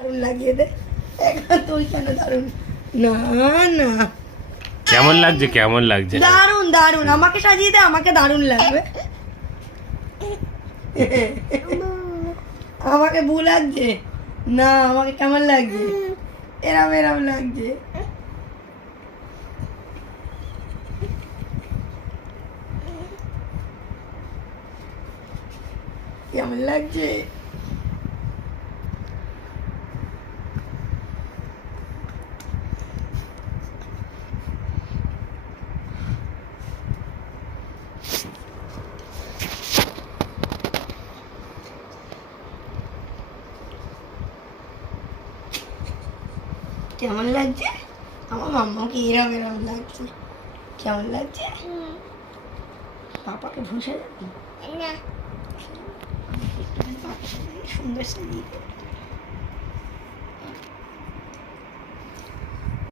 দারুণ লাগিয়ে দে এখন তুই কেন দারুণ না না কেমন লাগছে কেমন লাগছে দারুণ দারুণ আমাকে সাজিয়ে দে আমাকে দারুণ লাগবে আমাকে ভুল লাগছে না আমাকে কেমন লাগছে এরম এরম লাগছে কেমন লাগছে কেমন লাগছে আমার মাম্মাকে এরম এরম লাগছে কেমন লাগছে পাপাকে ভুষে যাবি না সুন্দর সাজিয়ে